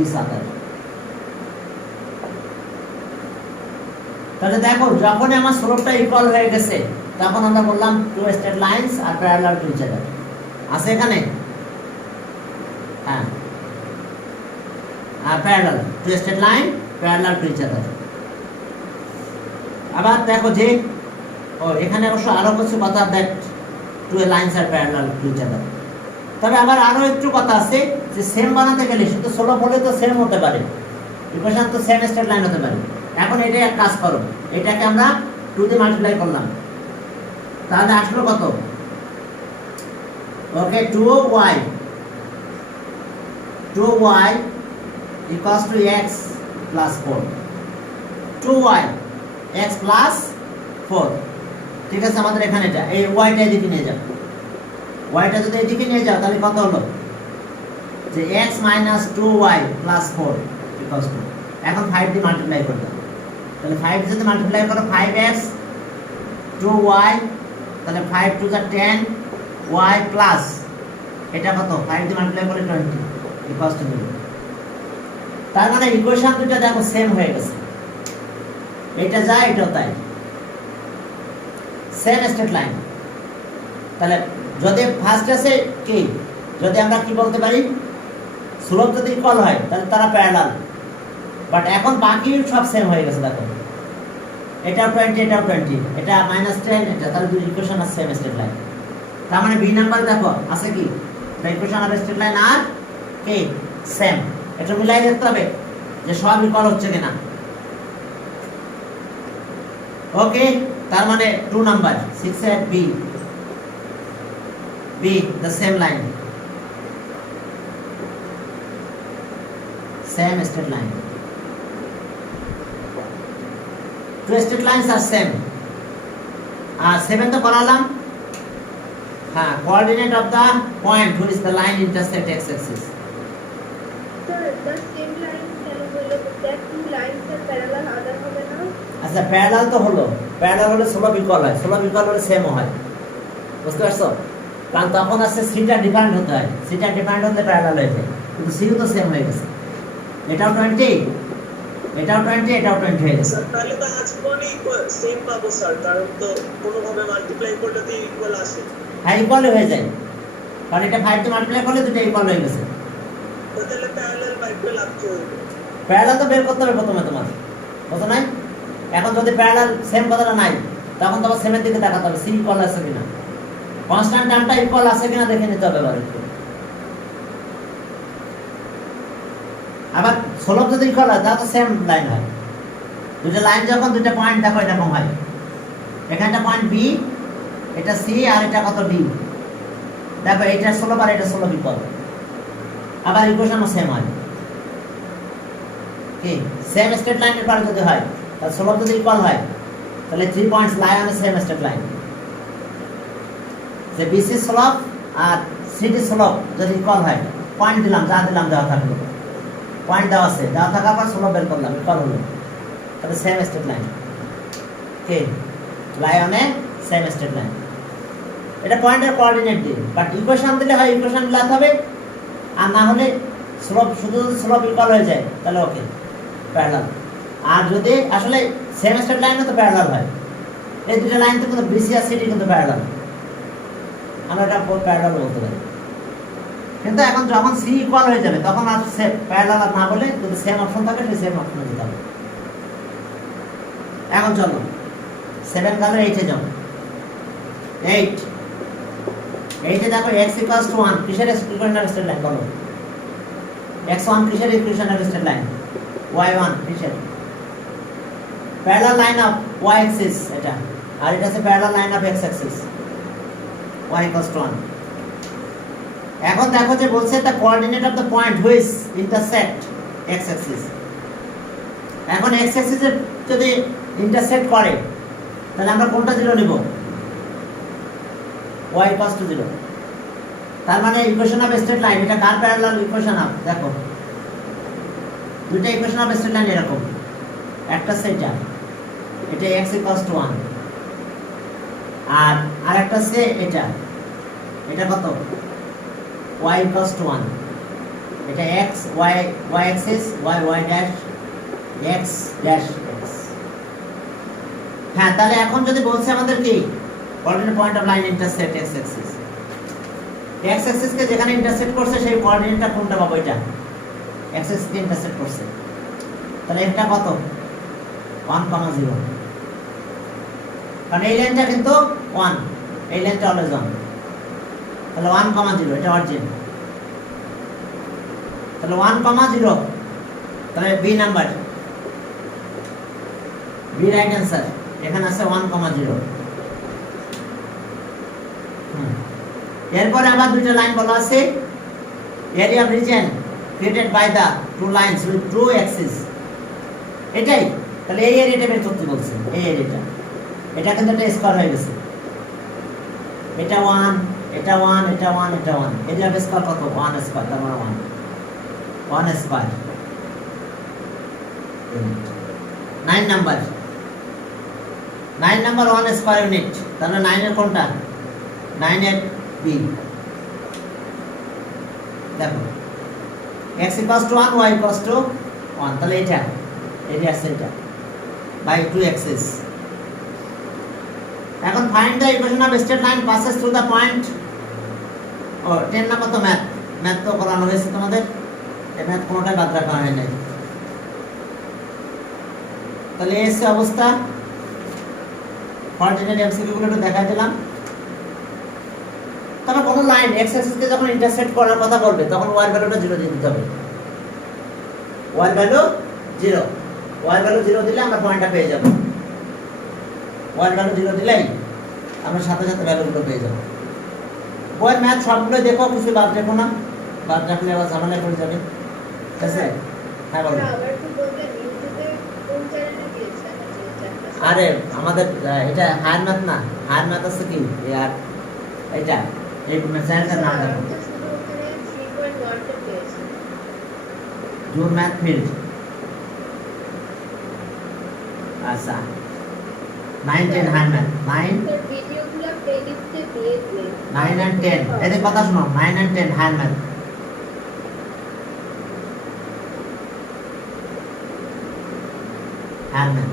each other। তাহলে দেখো যখন আমার স্লোপটা ইকুয়াল হয়ে গেছে তখন আমরা বললাম টু স্ট্রেট লাইনস আর প্যারালাল টু ইচ আদার। আছে এখানে? হ্যাঁ, আর parallel, two straight line parallel to each other. আবার দেখো যে এখানে অবশ্য আরো কিছু কথা, দ্যাট টু লাইনস আর প্যারালাল টু ইচ আদার। তবে আবার আরো একটু কথা আছে যে সেম বানাতে গেলে শুধু স্লোপ হলে তো সেম হতে পারে, ইকুয়েশন তো সেম স্ট্রেট লাইন হতে পারে। এখন এটা এক কাজ করো, এটাকে আমরা 2 দিয়ে মাল্টিপ্লাই করলাম, তাহলে আসলো কত? ওকে 2y equals to x plus 4। 2y x plus 4, ঠিক আছে। আমাদের এখানে এটা এই yটা এদিকে নিয়ে যাও, yটা যদি এদিকে নিয়ে যাও তাহলে কত হলো যে x minus 2y plus 4 equals to, এখন 5 দিয়ে মাল্টিপ্লাই করতে হবে। তাহলে 5 যদি মাল্টিপ্লাই করো 5x 2y, তাহলে 5 to the 10 y প্লাস এটা কত 5 দিয়ে মাল্টিপ্লাই করলে 20 equals to 0। তার মানে ইকুয়েশন দুটো দেখো সেম হয়ে গেছে, এটা যা এটাও তাই, সেম স্ট্রেট লাইন। তাহলে যদি ফার্স্ট আছে কি, যদি আমরা কি বলতে পারি স্লোপ যদি ইকুয়াল হয় তাহলে তারা প্যারালাল, বাট এখন বাকি সব সেম হয়ে গেছে। দেখো এটাও 20 এটাও 20, এটা -10 এটা, তাহলে দুই ইকুয়েশন আছে সেম স্ট্রেট লাইন। তার মানে বি নাম্বার দেখো আছে কি, the equation of straight line আর কি সেম। এটা মিলাই দেখতে হবে যে সব ইকুয়াল হচ্ছে কিনা। ওকে, তার মানে 2 নাম্বার 6 এর B the same line, same straight line. Two straight lines are same। আর 7 তো করালাম। হ্যাঁ, coordinate of the point where is the line intersect x axis। Sir, the same line কেন বললো? That two lines are parallel, other হবে না? আচ্ছা parallel তো হলো, প্যারালাল হলে স্লোপ ইকুয়াল হয়, স্লোপ ইকুয়াল হলে সেম হয়, বুঝতে পারছো? কারণ তখন আছে সিটা ডিফারেন্ট হতে হয়, সিটা ডিফারেন্ট হলে প্যারালাল হয়ে যায়, কিন্তু সিও তো সেম হয়ে গেছে। এটাও 20 এটাও 20 এটাও 20 হয়ে গেছে। স্যার তাহলে তো আজীবনই সেম পাবো স্যার, কারণ তো কোনোভাবে মাল্টিপ্লাই করলে তো ইকুয়াল আসে। হ্যাঁ ইকুয়াল হয়ে যায়, কারণ এটা 5 দিয়ে মাল্টিপ্লাই করলে দুটো ইকুয়াল হয়ে গেছে। তো তাহলে প্যারালাল বাই লাভ কি হবে? প্যারালাল তো বের করতে হবে প্রথমে তোমার, বুঝছো নাই? এখন যদি প্যারালাল সেম কথাটা নাই তখন তোমার সেমের দিকে তাকাতে হবে, সি ইকুয়াল আছে কিনা, কনস্ট্যান্ট টার্মটা ইকুয়াল আছে কিনা দেখে নিতে হবে এবার। আবার স্লোপ যদি ইকুয়াল হয় তাহলে তো সেম লাইন হয়। দুটো লাইন যখন দুটো পয়েন্ট দেখো এরকম হয়, এখানে একটা পয়েন্ট বি, এটা সি আর এটা কত ডি, দেখো এটা স্লোপ আর এটা স্লোপ ইকুয়াল, আবার ইকুয়েশনও সেম হয়। কি সেম স্ট্রেট লাইনের পরে যদি হয় তাহলে স্লোপ যদি ইকুয়াল হয় তাহলে 3 points lie on same straight line. যে বিসি স্লোপ আর সিডি স্লোপ যদি ইকুয়াল হয়, পয়েন্ট দিলাম, যা দিলাম দেওয়া থাকলো, পয়েন্ট দেওয়া আছে, দেওয়া থাকার পর স্লোপ বের করলাম, ইকুয়াল হলো, তাহলে সেম স্ট্রেট লাইন। কি lie on same straight line, এটা পয়েন্টের কোঅর্ডিনেট দিয়ে, বাট ইকুয়েশন দিলে হয় ইকুয়েশন মিলাতে হবে, আর না হলে স্লোপ শুধু যদি স্লোপ ইকুয়াল হয়ে যায় তাহলে ওকে প্যারালাল। আর যদি আসলে সেম স্ট্রেট লাইন তো প্যারালাল হয়, এই দুটো লাইন তো কিন্তু বিসি আর সিডি কিন্তু প্যারালাল, আমরা এটা প্যারালাল বলতে পারি। কিন্তু এখন যখন সি ইকুয়াল হয়ে যাবে তখন আর সেম প্যারালাল না বলে যদি সেম অপশন থাকে সেই সেম অপশনে দিতে হবে। এখন চলো 7 কালার 8 এ যাও। 8 8 এ দেখো x = 1 কিসের ইকুয়েশনাল স্টেট লাইন বলো? x1 কিসের ইকুয়েশনাল স্টেট লাইন? y1 কিসের? Parallel line of y Axis এটা, আর এটা হচ্ছে parallel line of x Axis. y = 1। এখন দেখো যে বলছে the coordinate of the point which intersect x axis। এখন x axis এর যদি ইন্টারসেক্ট করে তাহলে আমরা কোনটা 0 নিব? y = 0। তার মানে ইকুয়েশন অফ স্ট্রেট লাইন এটা কার প্যারালাল ইকুয়েশন অফ? দেখো দুটো ইকুয়েশন অফ স্ট্রেট লাইন এরকম, একটা সেটা এটা x = 1 আর আরেকটা সে এটা, এটা কত? y = 1। এটা x y y axis y y dash x dash x। হ্যাঁ, তাহলে এখন যদি বলছে আমাদের কি coordinate point of line intersect x axis, x axis কে যেখানে ইন্টারসেক্ট করছে সেই কোঅর্ডিনেটটা কোনটা পাবো? এটা x axis কে ইন্টারসেক্ট করছে, তাহলে এটা কত? 1, 0। কারণ এই লাইনটা কিন্তু 1, এই লাইনটা অলওয়েজ 1, তাহলে 1, 0 এটা অরিজিন। তাহলে 1, 0, তাহলে B number, B right answer. এখানে আছে 1, 0। এরপরে আবার দুইটা লাইন বলা আছে, area of region created by the two lines with true axis. এটাই, তাহলে এই এরিয়াটা বের করতে বলছে, এই এরিয়াটা। এটা কিন্তু একটা স্কয়ার হয়ে গেছে, এটা 1, এটা 1, এটা 1, এটা 1। এরিয়া অফ স্কয়ার কত? 1 স্কয়ার, তার মানে 1 square. 9 number, 9 number 1 square unit. তাহলে 9 এর কোনটা? 9 এর বি। দেখো x = 1 y = 1, তাহলে এটা এরিয়া আছে এটা বাই 2 অ্যাক্সিস। এখন find the equation of straight line passes through the point. ও 10 নাম্বার তো ম্যাথ তো করানো হয়েছে তোমাদের, এই ম্যাথ কোনোটাই বাদ রাখা হয় নাই। তাহলে এই অবস্থা কোঅর্ডিনেট এমসিকিউ গুলো একটু দেখাই দিলাম। তবে কোন লাইন x অ্যাক্সিস কে যখন ইন্টারসেক্ট করার কথা বলবে তখন y এর ভ্যালুটা 0 দিয়ে দিতে হবে। y এর ভ্যালু 0, y এর ভ্যালু 0 দিলে আমরা পয়েন্টটা পেয়ে যাব। y এর ভ্যালু 0 দিলেই আমরা সাথে সাথে ভ্যালুগুলো পেয়ে যাব। বইয়ের ম্যাথ সবগুলো দেখো, কিছু বাদ রেখো না, বাদ রাখলে আবার ঝামেলা করে যাবে। ঠিক আছে? হ্যাঁ বলো। আবার একটু বলবেন ইউটিউবে কোন চ্যানেলে দিয়েছেন? আরে আমাদের এটা হায়ার ম্যাথ না, হায়ার ম্যাথ আছে কি আর এটা এই চ্যানেলটার নাম দেখো, আমি তো শুধু ওখানে 3.1 টা পেয়েছি। জোর ম্যাথ ফিল্ড। আচ্ছা 9, 10 হায়ার ম্যাথ 9, তোর ভিডিওগুলো প্লেলিস্টে দিয়ে দিন। 9 and 10 এদের কথা শোনো, 9 and 10 higher math. Higher math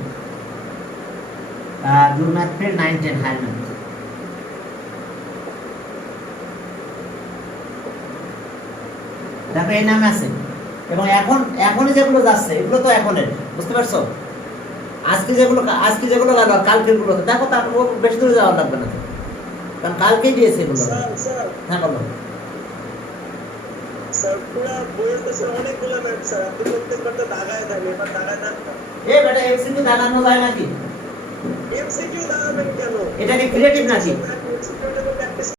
জোর ম্যাথ ফিল্ড 9, 10 হায়ার ম্যাথ। দেখো এই নামে আছে, এবং এখনই যেগুলো যাচ্ছে এগুলো তো এখনের, বুঝতে পারছো? আজকে যেগুলো লাগবে কালকের গুলো দেখো, তারপর বেশি দূরে যাওয়া লাগবে না, কারণ কালকেই দিয়েছে এগুলো। স্যার হ্যাঁ বলো। স্যার পুরো বইয়ের তো স্যার অনেকগুলো ম্যাথ স্যার, আপনি প্রত্যেকবার তো দাগায় দেন, এবার দাগায় দেন না। এ বেটা এমসিকিউ দাগানো যায় নাকি? এমসিকিউ দাগাবেন কেন? এটা কি ক্রিয়েটিভ নাকি? ম্যাথ